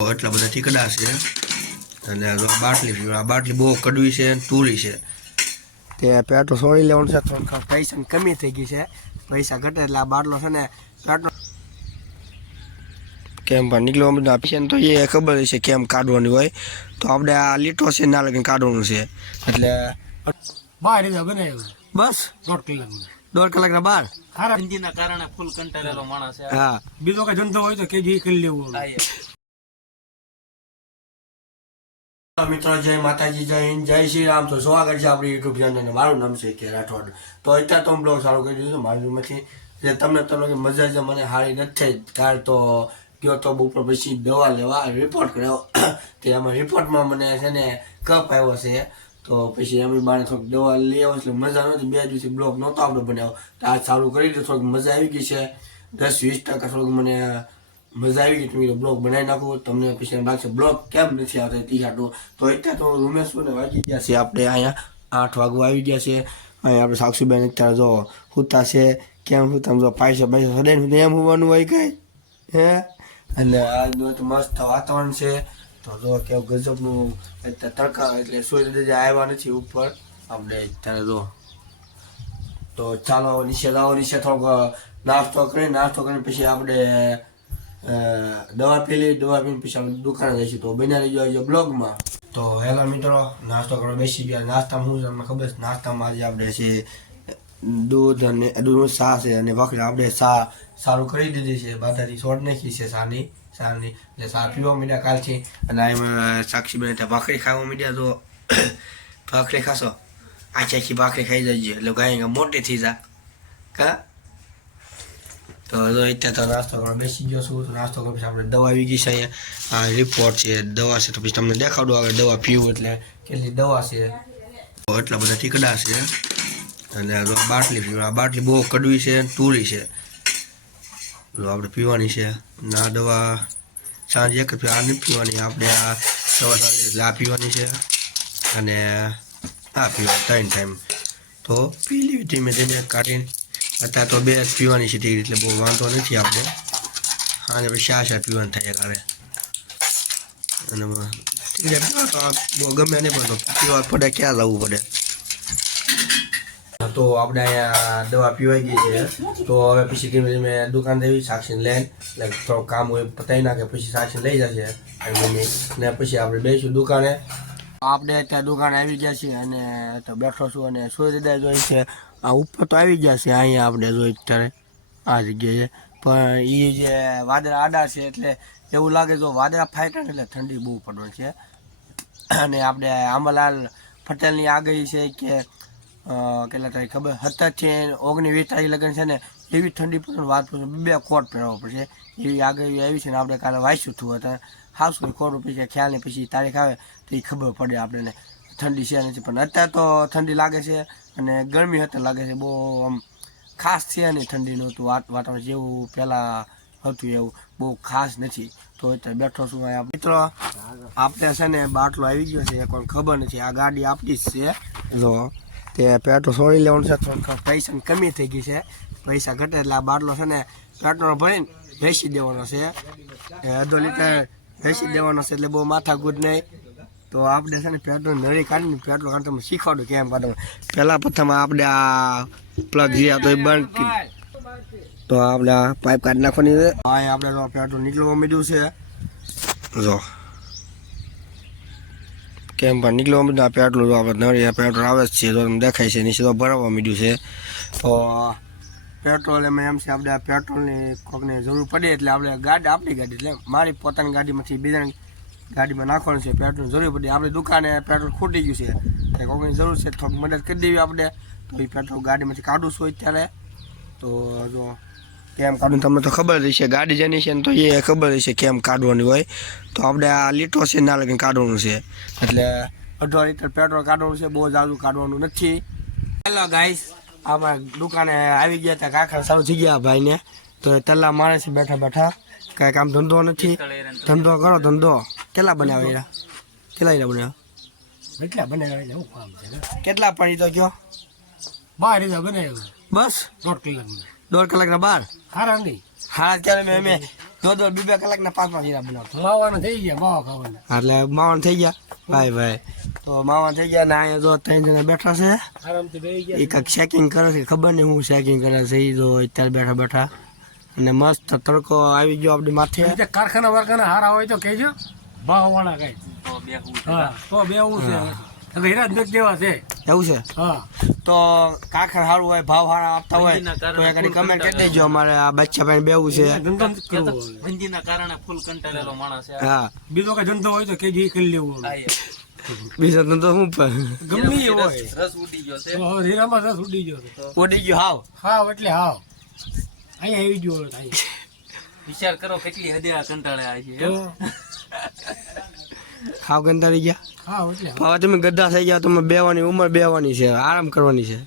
એટલા બધા ઠીકડા છે. અને બાટલી આ બાટલી બહુ કડવી છે તૂરી છે. તે પેટો છોડી લેવાનું છે થોડુંક પૈસાની કમી થઈ ગઈ છે. પૈસા ઘટે એટલે આ બાટલો છે ને પેટલો કેમ પણ નીકળવા બધું આપી છે ને તો એ ખબર છે કેમ કાઢવાની હોય. તો આપણે આ લીટો છે ના લગીને કાઢવાનું છે. એટલે બાર રીતે બનાવ્યું. બસ. દોઢ કલાક દોઢ કલાકના બાર સારા કારણે ફૂલ કંટાળેલો માણસ હા. બીજો કઈ ધંધો હોય તો કેજી કરી લેવું. મિત્રો, જય માતાજી, જય હિન્દ, જય શ્રી રામ. તો સ્વાગત છે આપણી યુટ્યુબ ચેનલ અને મારું નામ છે કે રાઠોડ. તો અત્યારે તો હું બ્લોગ સારું કરી દીધું મારું જે તમને તમને મજા છે, મને સારી નથી જ કારણ તો ગયો તો બપોર પછી દવા લેવા રિપોર્ટ કર્યો. તે એમાં રિપોર્ટમાં મને છે ને કપ આવ્યો છે. તો પછી એમની બાને થોડીક દવા લઈ આવ્યો એટલે મજા નથી બે દિવસથી બ્લોગ નહોતો આપણે બનાવ્યો તો આજ સારું કરી દીધું, થોડીક મજા આવી ગઈ છે. દસ વીસ ટકા થોડુંક મને મજા આવી ગઈ. તમે બ્લોગ બનાવી નાખો. તમને પછી લાગશે બ્લોગ કેમ નથી આવતા ટી હાટું તો અત્યારે તો રૂમેશ ને વાગી ગયા છે આપણે અહીંયા. આઠ વાગવા આવી ગયા છે. અહીંયા આપણે સાક્ષીબેન અત્યારે જો હુતા છે. કેમ હું તમે જો પૈસા પૈસા સદાય એમ હોવાનું હોય કઈ? હે? અને આજનું તો મસ્ત વાતાવરણ છે. તો જો કેવું ગજબનું અત્યારે તડકા એટલે સૂર્ય આવ્યા નથી ઉપર. આપણે અત્યારે જો તો ચાલો નીચે જાઓ. નીચે થોડોક નાસ્તો કરી નાસ્તો કરીને પછી આપણે દવા પીલી, દવા પીને પછી દુકાને જઈશું. તો બન્યા રહી જાય બ્લોગમાં. તો હેલો મિત્રો, નાસ્તો કરવા બેસી ગયા. નાસ્તામાં શું તમને ખબર છે, નાસ્તામાં આજે આપણે છે, દૂધ અને દૂધનું શા છે અને ભાખરી. આપણે શા સારું કરી દીધી છે. બધાથી છોડ નાખી છે સાની સાની. એટલે શા પીવા મીડ્યા કાલથી અને એમાં બને ત્યાં ભાખરી ખાવા મીડ્યા તો ભાખરી ખાશો. આખી આખી ભાખરી ખાઈ જજો. એટલે ગાય મોટી થઈ જા. કા? તો જો અત્યારે તો નાસ્તો કરવા બેસી ગયો છું તો નાસ્તો કરવા પછી આપણે દવા આવી ગઈ છે અહીંયા આ રિપોર્ટ છે દવા છે તો પછી તમને દેખાડું આગળ દવા પીવું એટલે કેટલી દવા છે એટલા બધા ટીકડા છે અને બાટલી પીવા આ બાટલી બહુ કડવી છે અને છે આપણે પીવાની છે આ દવા સાંજે એક આ નથી પીવાની આપણે આ દવા સાંજે એટલે આ પીવાની છે અને આ પીવાની ત્રણ ટાઈમ તો પી લેવી ધીમે ધીમે કાઢીને અત્યારે તો બે જ પીવાની છે એટલે બહુ વાંધો નથી આપણે અને પછી શા શા પીવાનું થાય કારે અને તો ગમે નહીં, પણ પીવા પડે, ક્યાં લાવવું પડે? તો આપણે અહીંયા દવા પીવાઈ ગઈ છે. તો હવે પછી ધીમે ધીમે દુકાન દેવી, સાક્ષીને લઈને, એટલે થોડોક કામ હોય પતાવી નાખે, પછી સાક્ષી લઈ જશે. ને પછી આપણે બેસીશું દુકાને. આપણે અત્યારે દુકાને આવી ગયા છીએ, અને તો બેઠો છું અને સૂર્યોદય જોઈ છે. આ ઉપર તો આવી છે, અહીંયા આપણે જોઈ અત્યારે. આ જગ્યાએ પણ એ જે વાદળા આડા છે એટલે એવું લાગે જો વાદળા ફાટ્યા એટલે ઠંડી બહુ પડવાની છે. અને આપણે આંબાલાલ પટેલની આગાહી છે કે કેટલા તારીખ ખબર? સત્તરથી ઓગણીસ તારીખ લગ્ન છે ને, એવી ઠંડી પણ વાત પૂછો, બે કોટ પહેરવો પડશે. એવી આગાહી આવી છે ને આપણે કાલે વાંચ્યું હતું હતા હાવશું કોટ પછી, ખ્યાલ નહીં, પછી તારીખ આવે તો એ ખબર પડે આપણને. ઠંડી છે નથી પણ અત્યારે તો ઠંડી લાગે છે અને ગરમી અત્યારે લાગે છે. બહુ આમ ખાસ છે નહીં ઠંડીનું હતું વાતાવરણ જેવું પહેલાં હતું એવું બહુ ખાસ નથી. તો અત્યારે બેઠો છું અહીંયા. મિત્રો, આપણે છે ને બાટલો આવી ગયો છે. કોઈ ખબર નથી. આ ગાડી આપણી જ છે. જો, તે પેટ્રોલ છોડી લેવાનું છે. પૈસાની કમી થઈ ગઈ છે. પૈસા ઘટે એટલે આ બાટલો છે ને પેટ્રોલ ભરીને વેચી દેવાનો છે. એ અડધો લીટર વેચી દેવાનો છે એટલે બહુ માથાકૂટ નહીં. તો આપણે છે ને પેટ્રોલ નળી કાઢીને પેટ્રોલ કાઢી તમે શીખવાડું કેમ કાઢવું પહેલાં પ્રથમ આપણે આ પ્લગ જે હતો એ બંધ તો આપણે આ પાઇપ કાઢી નાખવાની છે. હા આપણે તો પેટ્રોલ નીકળવા માંડ્યું છે. જો. કેમ પણ નીકળવા માંડ્યું આ પેટ્રોલ આપણે નળી પેટ્રોલ આવે જ છે તો તમને દેખાય છે, નીચે તો ભરાવવા માંડ્યું છે. તો પેટ્રોલ એમાં એમ છે, આપણે પેટ્રોલની કોકને જરૂર પડે એટલે આપણે ગાડી, આપણી ગાડી એટલે મારી પોતાની ગાડીમાંથી બીજાની ગાડીમાં નાખવાનું છે પેટ્રોલ જરૂર પડે. આપણે દુકાને પેટ્રોલ ખૂટી ગયું છે. એટલે કોકની જરૂર છે, થોડીક મદદ કરી દેવી આપણે. તો એ પેટ્રોલ ગાડીમાંથી કાઢું છું અત્યારે. તો જો, કેમ કાઢવું તમને તો ખબર રહેશે ગાડી જેની છે ને તો એ ખબર રહેશે કેમ કાઢવાની હોય. તો આપણે આ લીટો છે ના લગીને કાઢવાનું છે. એટલે અઢો લીટર પેટ્રોલ કાઢવાનું છે, બહુ જાજુ કાઢવાનું નથી. હેલો ગાઈસ, આમાં દુકાને આવી ગયા હતા કાકા સારું થઈ ગયા ભાઈને. તો તલ્લા મારે છે બેઠા બેઠા. કાંઈ કામ ધંધો નથી. ધંધો કરો, ધંધો. કેટલા બનાવે એરા કેટલા એરા બનાવ્યા કેટલા બનાવ્યા એટલે કામ છે કેટલા પડી તો ગયો બાર રીતે બનાવ્યો બસ? દોઢ કલાક દોઢ કલાકના બાર? હારા નહીં. હા ત્યારે મેં મેં દો દો બે બે કલાકના પાંચ પાંચ હીરા બનાવતો. માવાના થઈ ગયા માવા ખાવાના. એટલે માવાના થઈ ગયા? ભાઈ ભાઈ. તો મામા થઈ ગયા ને અહીંયા જો ત્રણ જણા બેઠા છે. એ કંઈક ચેકિંગ કરે છે. ખબર નહીં હું ચેકિંગ કરે છે. એ જો અત્યારે બેઠા બેઠા. અને મસ્ત તડકો આવી ગયો આપણી માથે. કારખાના વારખાના હારા હોય તો કહેજો. ભાવવાળા કઈ. છે. હા તો બેવું એવું છે? હા. તો કાખર સારું હોય ભાવ સારા આપતા હોય તો કમેન્ટ કરી દેજો અમારે આ બચ્ચા ભાઈ બેવું છે. ધંધો નથી કરવો હવે. મંદીના કારણે ફૂલ કંટાળેલો માણસ છે. હા. બીજો કઈ ધંધો હોય તો કેજી એ કરી લેવું. આ. એ. બીજો તો તો શું ગમે એ હોય. રસ- ઉડી ગયો છે. હીરામાં રસ ઉડી ગયો છે. ઉડી ગયો હાવ. હાવ એટલે હાવ. અહીંયા આવી ગયો અહીંયા. વિચાર કરો કેટલી હદે આ કંટાળ્યા છે તો હાવ કંટાળી ગયા? હાવ તમે ગદ્દા થઈ ગયા તમે બેવાની ઉંમર બેવાની છે આરામ કરવાની છે.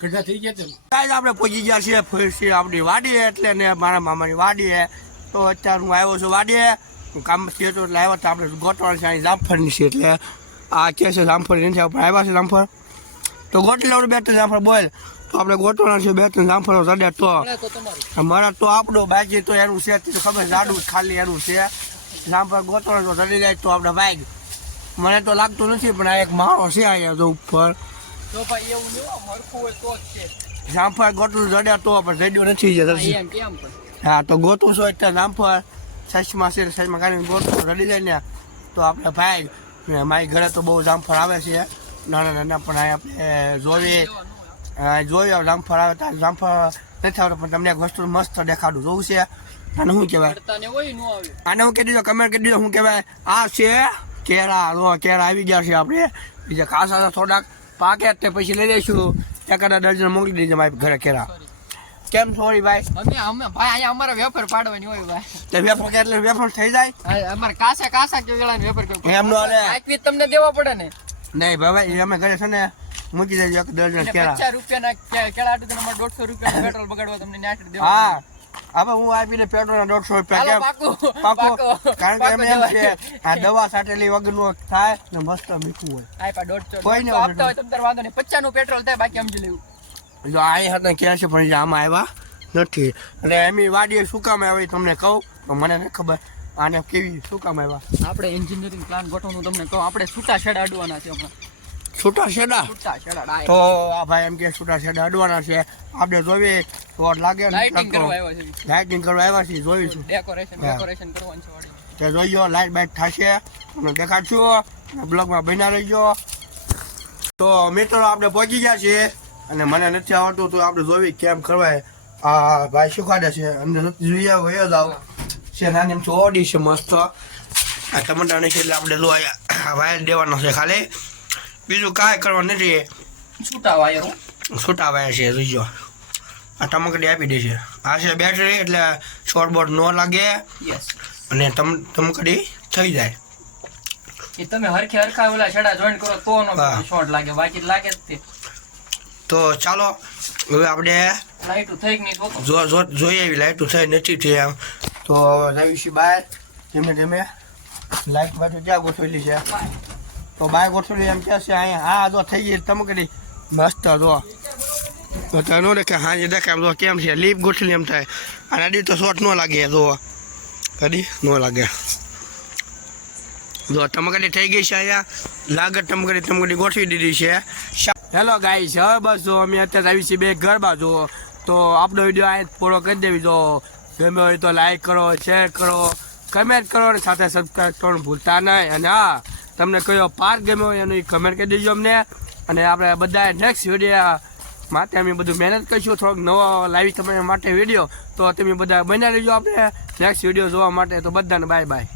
ગદ્દા થઈ ગયા તેમ? ગાઈઝ આપણે પહોંચી ગયા છીએ ફરીથી આપણી વાડીએ એટલે ને મારા મામાની વાડીએ તો અત્યારે હું આવ્યો છું વાડીએ. હું કામથી તો એટલે આવ્યો તો આપણે ગોટવાની છે અહીં જામફળની છે એટલે. આ કે છે જામફળ નથી આપણે આવ્યા છે જામફળ. તો ગોટલી આપણે બે ત્રણ જામફળ બોલ. તો આપણે ગોટવાના છે બે ત્રણ જામફળો ચડે તો. મારા તો આપણો બાકી તો એનું છે ખબર જાડું ખાલી એનું છે. જામફળ ગોતરો તો ચડી જાય તો આપણે ભાઈ મને તો લાગતું નથી પણ આ એક માળો છે અહીંયા તો ઉપર. તો ભાઈ એવું નહીં મરખું હોય તો જ છે. જામફળ ગોતું જડ્યા તો પણ રેડિયો નથી જતા હા તો ગોતું છો એટલે જામફળ પર સાઈસમાં છે સાઈસમાં કાઢીને ગોતું રડી જાય ને. તો આપણે ભાઈ મારી ઘરે તો બહુ જામફળ આવે છે. નાના નાના પણ આપણે જોઈએ જોઈએ જામફળ આવે ત્યાં જામફળ નથી આવતો પણ તમને એક વસ્તુ મસ્ત દેખાડું. જોવું છે? આને શું કહેવાય? આને હું કહી દીધો કમેન્ટ કરી દીધો શું કહેવાય આ છે કેળા રો કેળા આવી ગયા છે આપણે. બીજા ખાસ થોડાક પાકે તે પછી લઈ લઈશું એકાદા દર્જન મોકલી દેજો મારી ઘરે કેળા. કેમ સોરી ભાઈ? અમે અમે ભાઈ અહીંયા અમારે વેપાર પાડવાની હોય ભાઈ. તે વેફર કે એટલે વેફર થઈ જાય? અમારે કાસા કાસા કેળા વેપાર કે એમનો નો હાલે. તમને દેવા પડે ને. નહીં ભાઈ અમે ઘરે છે ને મૂકી દેજો એક દર્જન કેળા. પચાસ રૂપિયાના કેળા આટલું તો અમારે દોઢસો રૂપિયા પેટ્રોલ બગાડવા તમને નાખી દેવા હા હવે હું આપીને પેટ્રોલ દોઢસો રૂપિયા પાકું, કારણ કે એમ એમ છે આ દવા છાંટેલી વગરનું થાય ને મસ્ત મીઠું હોય. દોઢસો. કોઈ ને આપતા હોય તો વાંધો નહીં. પચાસનું પેટ્રોલ થાય બાકી સમજી લેવું. જો અહીં હતા કે છે પણ આમાં આવ્યા નથી. એટલે એમની વાડીએ શું કામ આવી તમને કહું? તો મને નથી ખબર. આને કેવી શું કામ આવ્યા? આપણે એન્જિનિયરિંગ પ્લાન ગોઠવવાનું તમને કહું. આપણે છૂટા છેડા અડવાના છે હમણાં. છૂટા છેડા. તો આ ભાઈ એમ કે છૂટા છેડા અડવાના છે. આપણે જોઈએ તો લાગે લાઇટિંગ કરવા આવ્યા છે. લાઇટિંગ કરવા આવ્યા છીએ જોઈશું ડેકોરેશન ડેકોરેશન કરવાનું છે. તે જોઈજો લાઈટ બાઈટ થશે. તમને દેખાડશું. બ્લોગમાં બન્યા રહીજો. તો મિત્રો આપણે પહોંચી ગયા છીએ. અને મને નથી આવડતું તો આપણે જોવી કેમ કરવાય. આ ભાઈ શીખવાડે છે. અંદર નથી જોઈ આવો એ જ આવો. છે નાની એમ ઓડી છે મસ્ત. આ ટમાટાને છે એટલે આપણે લો આ વાયર દેવાનો છે ખાલી. બીજું કાંઈ કરવાનું નથી. છૂટા છૂટાવાયા વાયર છે જોઈજો આ ટમકડી આપી દે છે. આ છે બેટરી એટલે શોર્ટ બોર્ડ ન લાગે અને તમ તમકડી થઈ જાય. એ તમે હરખે હરખા ઓલા છેડા જોઈન કરો તો નો શોર્ટ લાગે બાકી લાગે જ તે. તો ચાલો હવે આપણે લાઈટ થઈ કે નહીં. જો જો જોઈએ એવી લાઈટો થઈ નથી થઈ એમ. તો રવિશી બાય ધીમે ધીમે લાઈટ બાજુ ક્યાં ગોઠવેલી છે? તો બાય ગોઠવી એમ કે છે, અહીંયા હા, જો થઈ ગઈ તમકડી મસ્ત, જો. તો તને હા દેખાય એમ જો કેમ છે? લીપ ગોઠવી એમ થાય. અને અડી તો શોર્ટ ન લાગે, જો. કદી ન લાગે. જો તમકડી થઈ ગઈ છે અહીંયા? લાગે તમકડી તમકડી ગોઠવી દીધી છે. હેલો ગાઈસ, હવે બસ, જો, અમે અત્યારે આવી છીએ બે ઘર બાજુ તો આપણો વીડિયો આ પૂરો કરી દેવી, જો. ગમે હોય તો લાઈક કરો શેર કરો કમેન્ટ કરો, અને સાથે સબસ્ક્રાઈબ કરવાનું ભૂલતા નહીં. અને હા તમને કયો પાર્ક ગમ્યો એનું કમેન્ટ કરી દેજો અમને. અને આપણે બધા નેક્સ્ટ વીડિયો માટે અમે બધું મહેનત કરીશું. થોડોક નવો લાવી તમારા માટે વીડિયો તો તમે બધા બનાવી લેજો આપણે. નેક્સ્ટ વીડિયો જોવા માટે તો બધાને બાય બાય